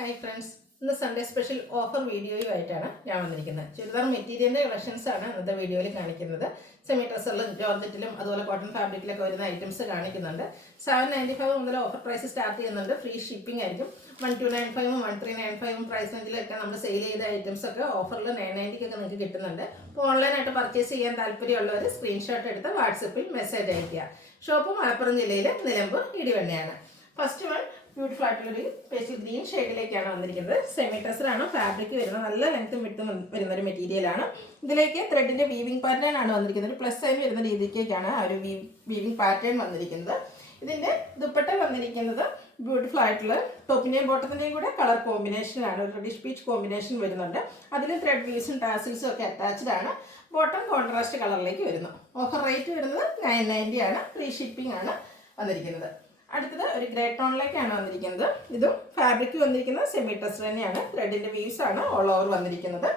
Hi friends, ഇന്ന് Sunday special offer വീഡിയോയുമായിട്ടാണ് ഞാൻ വന്നിരിക്കുന്നത്. ചുരിദാർ മെറ്റീരിയലിൻ്റെ കളക്ഷൻസ് ആണ് ഇന്നത്തെ വീഡിയോയിൽ കാണിക്കുന്നത്. സെമി ടസറിലും ജോർജറ്റിലും അതുപോലെ കോട്ടൺ ഫാബ്രിക്കിലൊക്കെ വരുന്ന ഐറ്റംസ് കാണിക്കുന്നുണ്ട്. 795 മുതൽ ഓഫർ പ്രൈസ് സ്റ്റാർട്ട് ചെയ്യുന്നുണ്ട്. ഫ്രീ ഷിപ്പിംഗ് ആയിരിക്കും. 1295 1395 പ്രൈസ് റേഞ്ചിലൊക്കെ നമ്മൾ സെയിൽ ചെയ്ത ഐറ്റംസ് ഒക്കെ ഓഫറിൽ 990 നിങ്ങൾക്ക് കിട്ടുന്നുണ്ട്. അപ്പോൾ ഓൺലൈനായിട്ട് പർച്ചേസ് ചെയ്യാൻ താല്പര്യമുള്ളവർ സ്ക്രീൻഷോട്ട് എടുത്ത് വാട്സപ്പിൽ മെസ്സേജ് അയയ്ക്കുക. ഷോപ്പ് മലപ്പുറം ജില്ലയിൽ നിലമ്പൂർ ഇടിവണ്ണയാണ്. ഫസ്റ്റ് വൺ ബ്യൂട്ടിഫുൾ ആയിട്ടുള്ളൊരു പേസ്റ്റൽ ഗ്രീൻ ഷെയ്ഡിലേക്കാണ് വന്നിരിക്കുന്നത്. സെമി ടെസറാണ് ഫാബ്രിക് വരുന്നത്. നല്ല ലെങ്ത്തും വിട്ടും വരുന്ന ഒരു മെറ്റീരിയലാണ്. ഇതിലേക്ക് ത്രെഡിന്റെ വീവിംഗ് പാറ്റേൺ ആണ് വന്നിരിക്കുന്നത്. പ്ലസ് സൈൻ വരുന്ന രീതിക്കേക്കാണ് ആ ഒരു വീവിംഗ് പാറ്റേൺ വന്നിരിക്കുന്നത്. ഇതിന്റെ ദുപ്പട്ട വന്നിരിക്കുന്നത് ബ്യൂട്ടിഫുൾ ആയിട്ടുള്ള ടോപ്പിന്റെയും ബോട്ടത്തിന്റെയും കൂടെ കളർ കോമ്പിനേഷനാണ്. ഒരു റെഡിഷ് പീച്ച് കോമ്പിനേഷൻ വരുന്നുണ്ട്. അതിൽ ത്രെഡ് വീസും ടാസിൽസും ഒക്കെ അറ്റാച്ച്ഡ് ആണ്. ബോട്ടം കോൺട്രാസ്റ്റ് കളറിലേക്ക് വരുന്നു. ഓഫർ റേറ്റ് വരുന്നത് 990 ആണ്. ഫ്രീ ഷിപ്പിംഗ് ആണ് വന്നിരിക്കുന്നത്. അടുത്തത് ഒരു ഗ്രേ ടോണിലേക്കാണ് വന്നിരിക്കുന്നത്. ഇതും ഫാബ്രിക് വന്നിരിക്കുന്നത് സെമി ടെസർ തന്നെയാണ്. ത്രെഡിന്റെ വീവ്സ് ആണ് ഓൾ ഓവർ വന്നിരിക്കുന്നത്.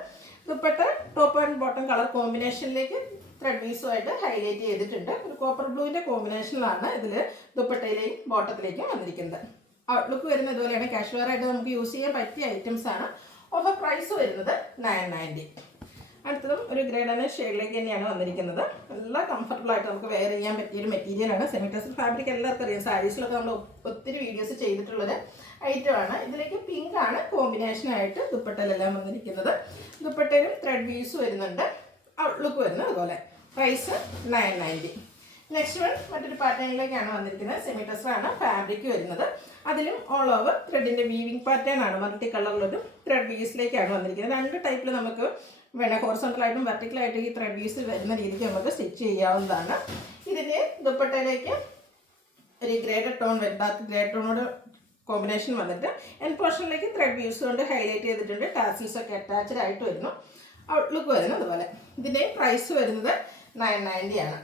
Dupatta top and bottom colour കോമ്പിനേഷനിലേക്ക് ത്രെഡ് വീസുമായിട്ട് ഹൈലൈറ്റ് ചെയ്തിട്ടുണ്ട്. ഒരു കോപ്പർ ബ്ലൂവിന്റെ കോമ്പിനേഷനിലാണ് ഇതിൽ ദുപ്പട്ടയിലേക്കും ബോട്ടത്തിലേക്കും വന്നിരിക്കുന്നത്. ഔട്ട്ലുക്ക് വരുന്നത് ഇതുപോലെയാണ്. കാഷ്വർ ആയിട്ട് നമുക്ക് യൂസ് ചെയ്യാൻ പറ്റിയ ഐറ്റംസ് ആണ്. ഓഫർ പ്രൈസ് വരുന്നത് 990. അടുത്തതും ഒരു ഗ്രേഡന ഷെയ്ഡിലേക്ക് തന്നെയാണ് വന്നിരിക്കുന്നത്. നല്ല കംഫർട്ടബിൾ ആയിട്ട് നമുക്ക് വെയർ ചെയ്യാൻ പറ്റിയൊരു മെറ്റീരിയലാണ്. സെമി ടെസർ ഫാബ്രിക് എല്ലാവർക്കും അറിയാം. സാരീസിലൊക്കെ നമ്മൾ ഒത്തിരി വീഡിയോസ് ചെയ്തിട്ടുള്ളൊരു ഐറ്റമാണ്. ഇതിലേക്ക് പിങ്ക് ആണ് കോമ്പിനേഷനായിട്ട് ദുപ്പട്ടയിലെല്ലാം വന്നിരിക്കുന്നത്. ദുപ്പട്ടയിലും ത്രെഡ് വീസ് വരുന്നുണ്ട്. ഔട്ട്ലുക്ക് വരുന്നത് അതുപോലെ. പ്രൈസ് 990. നെക്സ്റ്റ് വൺ മറ്റൊരു പാറ്റേണിലേക്കാണ് വന്നിരിക്കുന്നത്. സെമി ടെസർ ആണ് ഫാബ്രിക് വരുന്നത്. അതിലും ഓൾ ഓവർ ത്രെഡിന്റെ വീവിംഗ് പാറ്റേൺ ആണ്. മൾട്ടി കളറിലൊരു ത്രെഡ് വീസിലേക്കാണ് വന്നിരിക്കുന്നത്. രണ്ട് ടൈപ്പിൽ നമുക്ക് വേണം. ഹോറിസോണ്ടലായിട്ടും വെർട്ടിക്കലായിട്ടും ഈ ത്രെഡ് വീസ് വരുന്ന രീതിക്ക് നമുക്ക് സ്റ്റിച്ച് ചെയ്യാവുന്നതാണ്. ഇതിൻ്റെ ദുപ്പട്ടയിലേക്ക് ഒരു ഗ്രേഡ് ടോൺ ഡാർക്ക് ഗ്രേ ടോണോട് കോമ്പിനേഷൻ വന്നിട്ട് എൻ പോർഷനിലേക്ക് ത്രെഡ് വീസ് കൊണ്ട് ഹൈലൈറ്റ് ചെയ്തിട്ടുണ്ട്. ടാസിൽസ് ഒക്കെ അറ്റാച്ച്ഡ് ആയിട്ട് വരുന്നു. ഔട്ട്ലുക്ക് വരുന്നത് അതുപോലെ. ഇതിൻ്റെ പ്രൈസ് വരുന്നത് 990 ആണ്.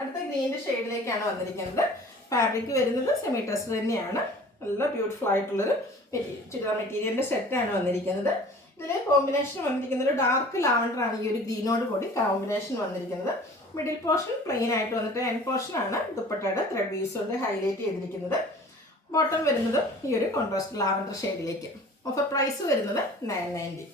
അടുത്ത ഗ്രീൻ്റെ ഷെയ്ഡിലേക്കാണ് വന്നിരിക്കുന്നത്. ഫാബ്രിക് വരുന്നത് സെമി ടെസർ തന്നെയാണ്. നല്ല ബ്യൂട്ടിഫുൾ ആയിട്ടുള്ളൊരു ചുരിദാർ മെറ്റീരിയലിൻ്റെ സെറ്റാണ് വന്നിരിക്കുന്നത്. ഇതിൽ കോമ്പിനേഷൻ വന്നിരിക്കുന്നത് ഡാർക്ക് ലാവണ്ടർ ആണ്. ഈ ഒരു ഗ്രീനോട് കൂടി കോമ്പിനേഷൻ വന്നിരിക്കുന്നത്. മിഡിൽ പോർഷൻ പ്ലെയിൻ ആയിട്ട് വന്നിട്ട് എൻ പോർഷൻ ആണ് ദുപ്പട്ടയുടെ ത്രെഡ് വീസ് കൊണ്ട് ഹൈലൈറ്റ് ചെയ്തിരിക്കുന്നത്. ബോട്ടം വരുന്നത് ഈ ഒരു കോൺട്രാസ്റ്റ് ലാവണ്ടർ ഷെയ്ഡിലേക്ക്. ഓഫർ പ്രൈസ് വരുന്നത് 990.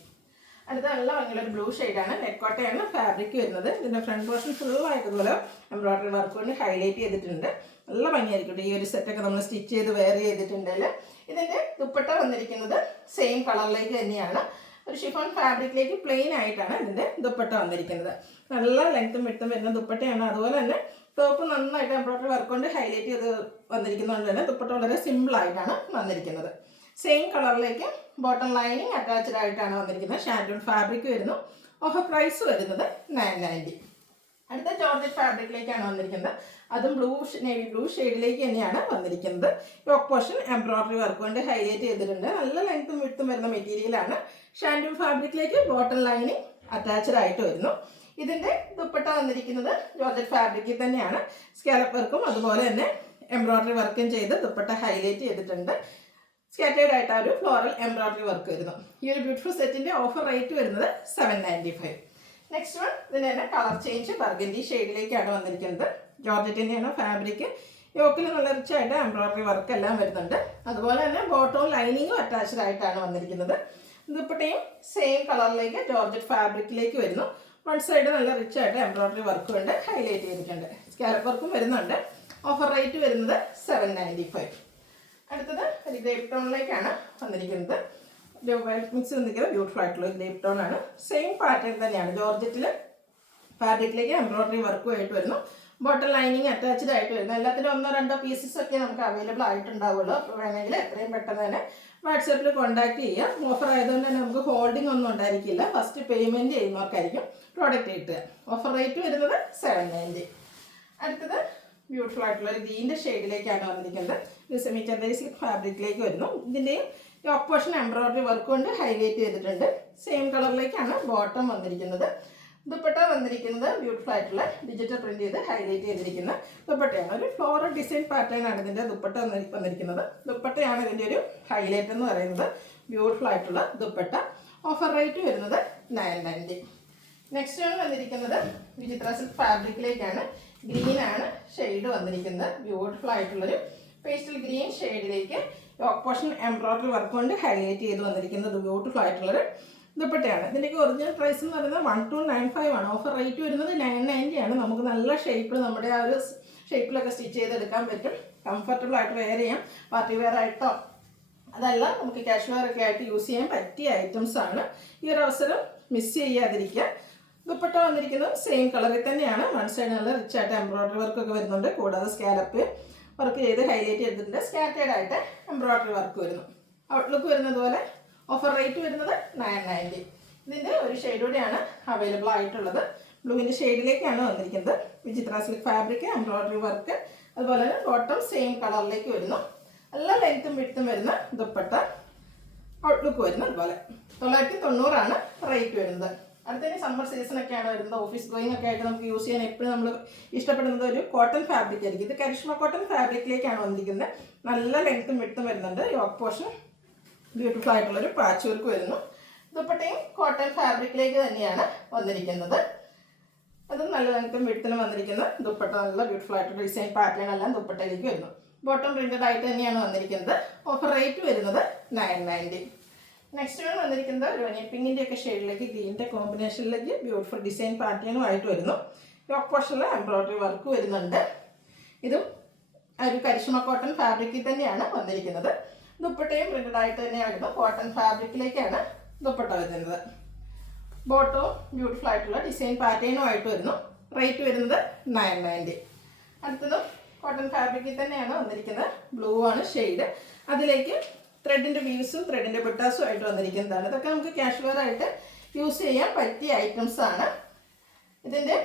അടുത്ത നല്ല ഭംഗിയുള്ള ഒരു ബ്ലൂ ഷെയ്ഡാണ്. നെക്കോട്ടയാണ് ഫാബ്രിക് വരുന്നത്. ഇതിൻ്റെ ഫ്രണ്ട് പോർഷൻ ഫുള്ളായിട്ടുള്ള എംബ്രോയിഡറി വർക്ക് കൊണ്ട് ഹൈലൈറ്റ് ചെയ്തിട്ടുണ്ട്. നല്ല ഭംഗിയായിരിക്കും. ഈ ഒരു സെറ്റൊക്കെ നമ്മൾ സ്റ്റിച്ച് ചെയ്ത് വെയർ ചെയ്തിട്ടുണ്ടെങ്കിൽ. ഇതിൻ്റെ ദുപ്പട്ട വന്നിരിക്കുന്നത് സെയിം കളറിലേക്ക് തന്നെയാണ്. ഒരു ഷിഫോൺ ഫാബ്രിക്കിലേക്ക് പ്ലെയിൻ ആയിട്ടാണ് ഇതിൻ്റെ ദുപ്പട്ട വന്നിരിക്കുന്നത്. നല്ല ലെങ്ത്തും വിട്ടും വരുന്ന ദുപ്പട്ടയാണ്. അതുപോലെ തന്നെ ടോപ്പ് നന്നായിട്ട് എംബ്രോയിഡറി വർക്ക് കൊണ്ട് ഹൈലൈറ്റ് ചെയ്ത് വന്നിരിക്കുന്നതുകൊണ്ട് തന്നെ ദുപ്പട്ട വളരെ സിമ്പിൾ ആയിട്ടാണ് വന്നിരിക്കുന്നത്. സെയിം കളറിലേക്ക് ബോട്ടം ലൈനിങ് അറ്റാച്ച്ഡ് ആയിട്ടാണ് വന്നിരിക്കുന്നത്. ഷാൻഡൂൺ ഫാബ്രിക് വരുന്നു. ഓഫർ പ്രൈസ് വരുന്നത് 990. അടുത്ത ജോർജറ്റ് ഫാബ്രിക്കിലേക്കാണ് വന്നിരിക്കുന്നത്. അതും നേവി ബ്ലൂ ഷെയ്ഡിലേക്ക് തന്നെയാണ് വന്നിരിക്കുന്നത്. യോക്ക് പോർഷൻ എംബ്രോയിഡറി വർക്ക് കൊണ്ട് ഹൈലൈറ്റ് ചെയ്തിട്ടുണ്ട്. നല്ല ലെങ്ത്തും വിട്ടും വരുന്ന മെറ്റീരിയലാണ്. ഷാൻഡൂൺ ഫാബ്രിക്കിലേക്ക് ബോട്ടം ലൈനിങ് അറ്റാച്ച്ഡ് ആയിട്ട് വരുന്നു. ഇതിൻ്റെ ദുപ്പട്ട വന്നിരിക്കുന്നത് ജോർജറ്റ് ഫാബ്രിക്കിൽ തന്നെയാണ്. സ്കാലപ്പ് വർക്കും അതുപോലെ തന്നെ എംബ്രോയിഡറി വർക്കും ചെയ്ത് ദുപ്പട്ട ഹൈലൈറ്റ് ചെയ്തിട്ടുണ്ട്. സ്കാറ്റേർഡ് ആയിട്ട് ഒരു ഫ്ലോറൽ എംബ്രോയിഡറി വർക്ക് വരുന്നു. ഈ ഒരു ബ്യൂട്ടിഫുൾ സെറ്റിൻ്റെ ഓഫർ റേറ്റ് വരുന്നത് 795. നെക്സ്റ്റ് വൺ ഇതിന് തന്നെ കളർ ചേഞ്ച് ബർഗൻഡി ഷെയ്ഡിലേക്കാണ് വന്നിരിക്കുന്നത്. ജോർജറ്റിൻ്റെയാണ് ഫാബ്രിക്. യോക്കിൽ നല്ല റിച്ചായിട്ട് എംബ്രോയിഡറി വർക്ക് എല്ലാം വരുന്നുണ്ട്. അതുപോലെ തന്നെ ബോട്ടവും ലൈനിങ്ങും അറ്റാച്ച്ഡ് ആയിട്ടാണ് വന്നിരിക്കുന്നത്. ദുപ്പട്ടയും സെയിം കളറിലേക്ക് ജോർജറ്റ് ഫാബ്രിക്കിലേക്ക് വരുന്നു. വൺ സൈഡ് നല്ല റിച്ചായിട്ട് എംബ്രോയിഡറി വർക്ക് കൊണ്ട് ഹൈലൈറ്റ് ചെയ്തിട്ടുണ്ട്. സ്കാലപ്പ് വർക്കും വരുന്നുണ്ട്. ഓഫർ റേറ്റ് വരുന്നത് 795. അടുത്തത് ഒരു ഗ്രേപ്പ് ടോണിലേക്കാണ് വന്നിരിക്കുന്നത്. വൈറ്റ് മിക്സ് വന്നിരിക്കുന്നത് ബ്യൂട്ടിഫുൾ ആയിട്ടുള്ള ഗ്രേപ്പ് ടോൺ ആണ്. സെയിം പാറ്റേൺ തന്നെയാണ്. ജോർജറ്റിൽ ഫാബ്രിക്കിലേക്ക് എംബ്രോയിഡറി വർക്കുമായിട്ട് വരുന്നു. ബോട്ടം ലൈനിങ് അറ്റാച്ച്ഡ് ആയിട്ട് വരുന്നു. എല്ലാത്തിലും 1-2 പീസസ് ഒക്കെ നമുക്ക് അവൈലബിൾ ആയിട്ടുണ്ടാവുള്ളൂ. അപ്പോൾ വേണമെങ്കിൽ എത്രയും പെട്ടെന്ന് തന്നെ വാട്സാപ്പിൽ കോൺടാക്ട് ചെയ്യാം. ഓഫർ ആയതുകൊണ്ട് തന്നെ നമുക്ക് ഹോൾഡിംഗ് ഒന്നും ഉണ്ടായിരിക്കില്ല. ഫസ്റ്റ് പേയ്മെൻറ്റ് ചെയ്യുന്നവർക്കായിരിക്കും പ്രോഡക്റ്റ് കിട്ടുക. ഓഫർ റേറ്റ് വരുന്നത് 790. അടുത്തത് ബ്യൂട്ടിഫുൾ ആയിട്ടുള്ള ഒരു ഗ്രീൻ്റെ ഷെയ്ഡിലേക്കാണ് വന്നിരിക്കുന്നത്. ഇത് സെമി ടെസർ ഫാബ്രിക്കിലേക്ക് വരുന്നു. ഇതിൻ്റെയും യോക്ക് പോർഷൻ എംബ്രോയിഡറി വർക്ക് കൊണ്ട് ഹൈലൈറ്റ് ചെയ്തിട്ടുണ്ട്. സെയിം കളറിലേക്കാണ് ബോട്ടം വന്നിരിക്കുന്നത്. ദുപ്പട്ട വന്നിരിക്കുന്നത് ബ്യൂട്ടിഫുൾ ആയിട്ടുള്ള ഡിജിറ്റൽ പ്രിന്റ് ചെയ്ത് ഹൈലൈറ്റ് ചെയ്തിരിക്കുന്ന ദുപ്പട്ടയാണ്. ഒരു ഫ്ലോറൽ ഡിസൈൻ പാറ്റേൺ ആണ് ഇതിൻ്റെ ദുപ്പട്ട വന്നിരിക്കുന്നത്. ദുപ്പട്ടയാണ് ഇതിൻ്റെ ഒരു ഹൈലൈറ്റ് എന്ന് പറയുന്നത്. ബ്യൂട്ടിഫുൾ ആയിട്ടുള്ള ദുപ്പട്ട. ഓഫർ റേറ്റ് വരുന്നത് 990. നെക്സ്റ്റ് ആണ് വന്നിരിക്കുന്നത് വിചിത്ര സിൽക്ക് ഫാബ്രിക്കിലേക്കാണ്. ഗ്രീൻ ആണ് ഷെയ്ഡ് വന്നിരിക്കുന്നത്. ബ്യൂട്ടിഫുൾ ആയിട്ടുള്ളൊരു പേസ്റ്റൽ ഗ്രീൻ ഷെയ്ഡിലേക്ക് യോക്ക് പോർഷൻ എംബ്രോയിഡറി വർക്ക് കൊണ്ട് ഹൈലൈറ്റ് ചെയ്ത് വന്നിരിക്കുന്നത് ബ്യൂട്ടിഫുൾ ആയിട്ടുള്ളൊരു ദുപ്പട്ടയാണ്. ഇതിൻ്റെയൊക്കെ ഒറിജിനൽ പ്രൈസ് എന്ന് പറയുന്നത് 1295 ആണ്. ഓഫർ റേറ്റ് വരുന്നത് 990 ആണ്. നമുക്ക് നല്ല ഷേപ്പിൽ നമ്മുടെ ആ ഒരു ഷേപ്പിലൊക്കെ സ്റ്റിച്ച് ചെയ്തെടുക്കാൻ പറ്റും. കംഫർട്ടബിൾ ആയിട്ട് വെയർ ചെയ്യാം. പാർട്ടി വെയർ ആയിട്ടോ അതല്ല നമുക്ക് കാഷ്വൽ ഒക്കെ ആയിട്ട് യൂസ് ചെയ്യാൻ പറ്റിയ ഐറ്റംസ് ആണ്. ഈ ഒരു അവസരം മിസ് ചെയ്യാതിരിക്കുക. ദുപ്പട്ട വന്നിരിക്കുന്നത് സെയിം കളറിൽ തന്നെയാണ്. വൺ സൈഡ് നല്ല റിച്ച് ആയിട്ട് എംബ്രോയിഡറി വർക്കൊക്കെ വരുന്നുണ്ട്. കൂടാതെ സ്കാലപ്പ് വർക്ക് ചെയ്ത് ഹൈലൈറ്റ് ചെയ്തിട്ടുണ്ട്. സ്കാറ്റേഡ് ആയിട്ട് എംബ്രോയിഡറി വർക്ക് വരുന്നു. ഔട്ട്ലുക്ക് വരുന്നത് പോലെ ഓഫർ റേറ്റ് വരുന്നത് 990. ഇതിൻ്റെ ഒരു ഷെയ്ഡ് കൂടെയാണ് അവൈലബിൾ ആയിട്ടുള്ളത്. ബ്ലൂവിൻ്റെ ഷെയ്ഡിലേക്കാണ് വന്നിരിക്കുന്നത്. Vichitra silk fabric, embroidery work, അതുപോലെ തന്നെ ബോട്ടം സെയിം കളറിലേക്ക് വരുന്നു. എല്ലാ ലെങ്ത്തും വിഡ്ത്തും വരുന്ന ദുപ്പട്ട. ഔട്ട്ലുക്ക് വരുന്നത് അതുപോലെ 990 ആണ് റേറ്റ് വരുന്നത്. അടുത്തതിന് സമ്മർ സീസണൊക്കെയാണ് വരുന്നത്. ഓഫീസ് ഗോയിങ് ഒക്കെ ആയിട്ട് നമുക്ക് യൂസ് ചെയ്യാൻ എപ്പോഴും നമ്മൾ ഇഷ്ടപ്പെടുന്നത് ഒരു കോട്ടൺ ഫാബ്രിക് ആയിരിക്കും. ഇത് കരിഷ്മ കോട്ടൺ ഫാബ്രിക്കിലേക്കാണ് വന്നിരിക്കുന്നത്. നല്ല ലെങ്ത്തും വിഡ്ത്തും വരുന്നുണ്ട്. യോക്ക് പോർഷൻ ബ്യൂട്ടിഫുൾ ആയിട്ടുള്ളൊരു പാച്ച് വർക്ക് വരുന്നു. ദുപ്പട്ടയും കോട്ടൺ ഫാബ്രിക്കിലേക്ക് തന്നെയാണ് വന്നിരിക്കുന്നത്. അതും നല്ല ലെങ്ത്തും വിഡ്ത്തിലും വന്നിരിക്കുന്ന ദുപ്പട്ട. നല്ല ബ്യൂട്ടിഫുൾ ആയിട്ടുള്ള ഡിസൈൻ പാറ്റേൺ എല്ലാം ദുപ്പട്ടയിലേക്ക് വരുന്നു. ബോട്ടം പ്രിന്റഡ് ആയിട്ട് തന്നെയാണ് വന്നിരിക്കുന്നത്. ഓഫർ റേറ്റ് വരുന്നത് 990. നെക്സ്റ്റ് ആണ് വന്നിരിക്കുന്നത് ഒരു ഒനിയൻ പിങ്കിൻ്റെ ഒക്കെ ഷെയ്ഡിലേക്ക് ഗ്രീനിൻ്റെ കോമ്പിനേഷനിലേക്ക് ബ്യൂട്ടിഫുൾ ഡിസൈൻ പാറ്റേണും ആയിട്ട് വരുന്നു. യോക്ക് പോർഷനിൽ എംബ്രോയിഡറി വർക്ക് വരുന്നുണ്ട്. ഇതും ഒരു കരിഷ്മ കോട്ടൺ ഫാബ്രിക്കിൽ തന്നെയാണ് വന്നിരിക്കുന്നത്. ദുപ്പട്ടയും പ്രിന്റഡ് ആയിട്ട് തന്നെയാണ് കോട്ടൺ ഫാബ്രിക്കിലേക്കാണ് ദുപ്പട്ട വരുന്നത്. ബോട്ടവും ബ്യൂട്ടിഫുൾ ആയിട്ടുള്ള ഡിസൈൻ പാറ്റേണും ആയിട്ട് വരുന്നു. റേറ്റ് വരുന്നത് 990. അടുത്തതും കോട്ടൺ ഫാബ്രിക്കിൽ തന്നെയാണ് വന്നിരിക്കുന്നത്. ബ്ലൂ ആണ് ഷെയ്ഡ്. അതിലേക്ക് ത്രെഡിൻ്റെ വ്യൂസും ത്രെഡിൻ്റെ ബുട്ടാസും ആയിട്ട് വന്നിരിക്കുന്നതാണ്. ഇതൊക്കെ നമുക്ക് കാഷ്വൽ ആയിട്ട് യൂസ് ചെയ്യാൻ പറ്റിയ ഐറ്റംസ് ആണ്. ഇതിൻ്റെ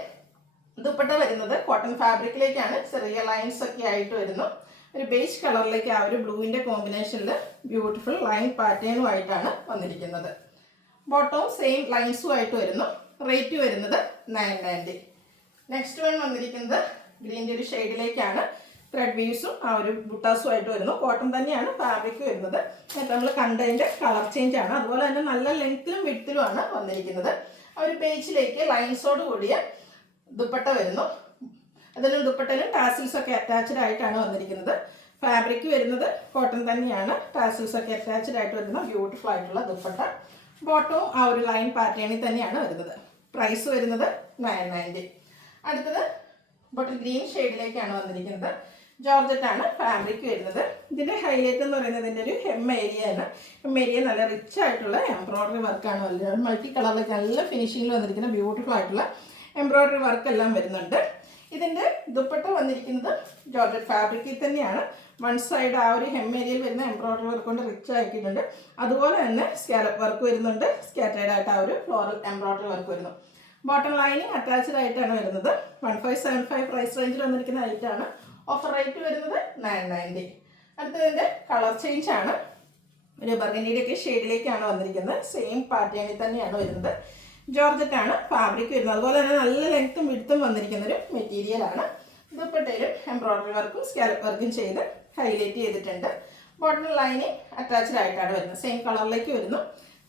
ദുപ്പട്ട വരുന്നത് കോട്ടൺ ഫാബ്രിക്കിലേക്കാണ്. ചെറിയ ലൈൻസ് ഒക്കെ ആയിട്ട് വരുന്നു. ഒരു ബേജ് കളറിലേക്ക് ആ ഒരു ബ്ലൂവിൻ്റെ കോമ്പിനേഷനിൽ ബ്യൂട്ടിഫുൾ ലൈൻ പാറ്റേണും ആയിട്ടാണ് വന്നിരിക്കുന്നത്. ബോട്ടവും സെയിം ലൈൻസും ആയിട്ട് വരുന്നു. റേറ്റ് വരുന്നത് 990. നെക്സ്റ്റ് വൺ വന്നിരിക്കുന്നത് ഗ്രീൻ്റെ ഒരു ഷെയ്ഡിലേക്കാണ്. ത്രെഡ് വീവ്സും ആ ഒരു ബുട്ടാസും ആയിട്ട് വരുന്നു. കോട്ടൺ തന്നെയാണ് ഫാബ്രിക് വരുന്നത്. എന്നിട്ട് നമ്മൾ കണ്ടതിൻ്റെ കളർ ചേഞ്ച് ആണ്. അതുപോലെ തന്നെ നല്ല ലെങ്ത്തിലും വിഡ്ത്തിലുമാണ് വന്നിരിക്കുന്നത്. ആ ഒരു പേജിലേക്ക് ലൈൻസോട് കൂടിയ ദുപ്പട്ട വരുന്നു. അതിലും ദുപ്പട്ടയിലും ടാസിൽസ് ഒക്കെ അറ്റാച്ച്ഡ് ആയിട്ടാണ് വന്നിരിക്കുന്നത്. ഫാബ്രിക് വരുന്നത് കോട്ടൺ തന്നെയാണ്. ടാസിൽസ് ഒക്കെ അറ്റാച്ച്ഡ് ആയിട്ട് വരുന്ന ബ്യൂട്ടിഫുൾ ആയിട്ടുള്ള ദുപ്പട്ട. ബോട്ടവും ആ ഒരു ലൈൻ പാറ്റേണിൽ തന്നെയാണ് വരുന്നത്. പ്രൈസ് വരുന്നത് 990. അടുത്തത് ബോട്ടിൽ ഗ്രീൻ ഷെയ്ഡിലേക്കാണ് വന്നിരിക്കുന്നത്. ജോർജറ്റാണ് ഫാബ്രിക് വരുന്നത്. ഇതിൻ്റെ ഹൈലൈറ്റ് എന്ന് പറയുന്നത് ഇതിൻ്റെ ഒരു ഹെം ഏരിയ ആണ്. ഹെം ഏരിയ നല്ല റിച്ച് ആയിട്ടുള്ള എംബ്രോയിഡറി വർക്കാണ് വരുന്നത്. മൾട്ടി കളറിലേക്ക് നല്ല ഫിനിഷിങ്ങിൽ വന്നിരിക്കുന്ന ബ്യൂട്ടിഫുൾ ആയിട്ടുള്ള എംബ്രോയിഡറി വർക്ക് എല്ലാം വരുന്നുണ്ട്. ഇതിൻ്റെ ദുപ്പട്ട വന്നിരിക്കുന്നത് ജോർജറ്റ് ഫാബ്രിക്കിൽ തന്നെയാണ്. വൺ സൈഡ് ആ ഒരു ഹെം ഏരിയയിൽ വരുന്ന എംബ്രോയിഡറി വർക്ക് കൊണ്ട് റിച്ച് ആക്കിയിട്ടുണ്ട്. അതുപോലെ തന്നെ സ്കാലപ്പ് വർക്ക് വരുന്നുണ്ട്. സ്കാറ്റേഡ് ആയിട്ട് ആ ഒരു ഫ്ലോറൽ എംബ്രോയിഡറി വർക്ക് വരുന്നു. ബോട്ടം ലൈനിങ് അറ്റാച്ച്ഡ് ആയിട്ടാണ് വരുന്നത്. 1575 പ്രൈസ് റേഞ്ചിൽ വന്നിരിക്കുന്ന ഐറ്റാണ്. ഓഫർ റേറ്റ് വരുന്നത് 990. അടുത്തതിൻ്റെ കളർ ചേഞ്ച് ആണ്. ഒരു ബർഗൻഡിയുടെ ഒക്കെ ഷെയ്ഡിലേക്കാണ് വന്നിരിക്കുന്നത്. സെയിം പാറ്റേണിൽ തന്നെയാണ് വരുന്നത്. ജോർജറ്റാണ് ഫാബ്രിക് വരുന്നത്. അതുപോലെ തന്നെ നല്ല ലെങ്ത്തും വിഡ്ത്തും വന്നിരിക്കുന്നൊരു മെറ്റീരിയലാണ്. ദുപ്പട്ടയിലും എംബ്രോയിഡറി വർക്കും സ്കാലപ്പ് വർക്കും ചെയ്ത് ഹൈലൈറ്റ് ചെയ്തിട്ടുണ്ട്. ബോട്ടം ലൈനിങ് അറ്റാച്ച്ഡ് ആയിട്ടാണ് വരുന്നത്. സെയിം കളറിലേക്ക് വരുന്നു.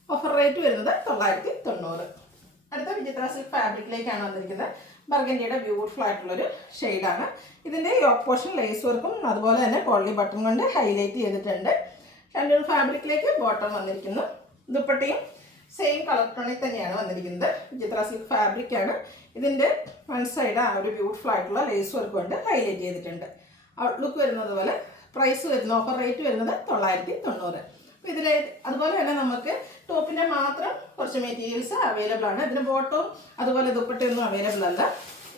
ഓഫർ റേറ്റ് വരുന്നത് 990. അടുത്ത വിചിത്ര സിൽക്ക് ഫാബ്രിക്കിലേക്കാണ് വന്നിരിക്കുന്നത്. ബർഗൻഡിയുടെ ബ്യൂട്ടിഫുൾ ആയിട്ടുള്ളൊരു ഷെയ്ഡാണ്. ഇതിൻ്റെ യോക്ക് പോർഷൻ ലേസ് വർക്കും അതുപോലെ തന്നെ പോളി ബട്ടൺ കൊണ്ട് ഹൈലൈറ്റ് ചെയ്തിട്ടുണ്ട്. ഷാൻഡൂൺ ഫാബ്രിക്കിലേക്ക് ബോട്ടം വന്നിരിക്കുന്നു. ദുപ്പട്ടയും സെയിം കളർ ടോണിൽ തന്നെയാണ് വന്നിരിക്കുന്നത്. വിചിത്ര സിൽക്ക് ഫാബ്രിക്കാണ്. ഇതിൻ്റെ വൺ സൈഡ് ആ ഒരു ബ്യൂട്ടിഫുൾ ആയിട്ടുള്ള ലേസ് വർക്ക് കൊണ്ട് ഹൈലൈറ്റ് ചെയ്തിട്ടുണ്ട്. ഔട്ട്ലുക്ക് വരുന്നത് പോലെ പ്രൈസ് വരുന്ന ഓഫർ റേറ്റ് വരുന്നത് 990. അപ്പോൾ ഇതിൽ അതുപോലെ തന്നെ നമുക്ക് ടോപ്പിൻ്റെ മാത്രം കുറച്ച് മെറ്റീരിയൽസ് അവൈലബിൾ ആണ്. ഇതിന് ബോട്ടവും അതുപോലെ ദുപ്പട്ടയൊന്നും അവൈലബിൾ അല്ല.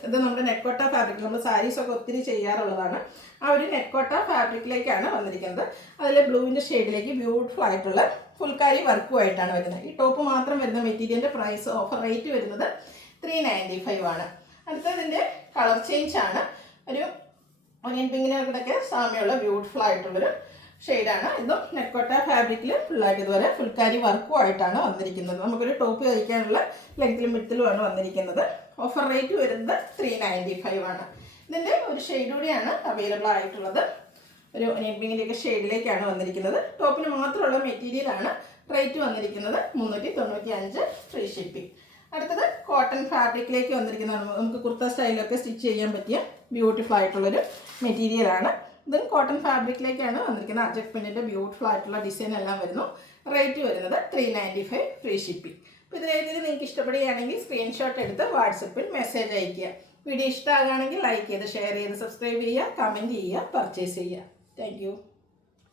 ഇത് നമ്മുടെ നെക്കോട്ട ഫാബ്രിക്, നമ്മൾ സാരീസൊക്കെ ഒത്തിരി ചെയ്യാറുള്ളതാണ്. ആ ഒരു നെക്കോട്ട ഫാബ്രിക്കിലേക്കാണ് വന്നിരിക്കുന്നത്. അതിൽ ബ്ലൂവിൻ്റെ ഷെയ്ഡിലേക്ക് ബ്യൂട്ടിഫുൾ ആയിട്ടുള്ള ഫുൾക്കാരി വർക്കുമായിട്ടാണ് വരുന്നത്. ഈ ടോപ്പ് മാത്രം വരുന്ന മെറ്റീരിയലിൻ്റെ പ്രൈസ് ഓഫർ റേറ്റ് വരുന്നത് 395 ആണ്. അടുത്തതിൻ്റെ കളർ ചേഞ്ച് ആണ്. ഒരു ഒനിയൻ പിങ്കിനൊക്കെ സാമ്യമുള്ള ബ്യൂട്ടിഫുൾ ആയിട്ടുള്ളൊരു ഷെയ്ഡാണ്. ഇതും നെക്കോട്ട ഫാബ്രിക്കിൽ ഫുള്ളായിട്ട് ഇതുപോലെ ഫുൾക്കാരി വർക്കുമായിട്ടാണ് വന്നിരിക്കുന്നത്. നമുക്കൊരു ടോപ്പ് കഴിക്കാനുള്ള ലെങ്ത്തിലും വിഡ്ത്തിലുമാണ് വന്നിരിക്കുന്നത്. ഓഫർ റേറ്റ് വരുന്നത് 395 ആണ്. ഇതിൻ്റെ ഒരു ഷെയ്ഡ് കൂടിയാണ് അവൈലബിൾ ആയിട്ടുള്ളത്. ഒരു ഒനിയൻ പിങ്കിൻ്റെയൊക്കെ ഷെയ്ഡിലേക്കാണ് വന്നിരിക്കുന്നത്. ടോപ്പിന് മാത്രമുള്ള മെറ്റീരിയലാണ്. റേറ്റ് വന്നിരിക്കുന്നത് 395 ഫ്രീ ഷിപ്പിംഗ്. അടുത്തത് കോട്ടൺ ഫാബ്രിക്കിലേക്ക് വന്നിരിക്കുന്നതാണ്. നമുക്ക് കുർത്ത സ്റ്റൈലൊക്കെ സ്റ്റിച്ച് ചെയ്യാൻ പറ്റിയ ബ്യൂട്ടിഫുൾ ആയിട്ടുള്ളൊരു മെറ്റീരിയലാണ്. ഇതും കോട്ടൺ ഫാബ്രിക്കിലേക്കാണ് വന്നിരിക്കുന്നത്. അജക് പ്രിന്റിൻ്റെ ബ്യൂട്ടിഫുൾ ആയിട്ടുള്ള ഡിസൈൻ എല്ലാം വരുന്നു. റേറ്റ് വരുന്നത് 395 ഫ്രീ ഷിപ്പിംഗ്. അപ്പോൾ ഇതിലേതെങ്കിലും നിങ്ങൾക്ക് ഇഷ്ടപ്പെടുകയാണെങ്കിൽ സ്ക്രീൻഷോട്ട് എടുത്ത് വാട്സപ്പിൽ മെസ്സേജ് അയയ്ക്കുക. വീഡിയോ ഇഷ്ടമാകുകയാണെങ്കിൽ ലൈക്ക് ചെയ്ത് ഷെയർ ചെയ്ത് സബ്സ്ക്രൈബ് ചെയ്യുക, കമൻറ്റ് ചെയ്യുക, പർച്ചേസ് ചെയ്യുക. താങ്ക്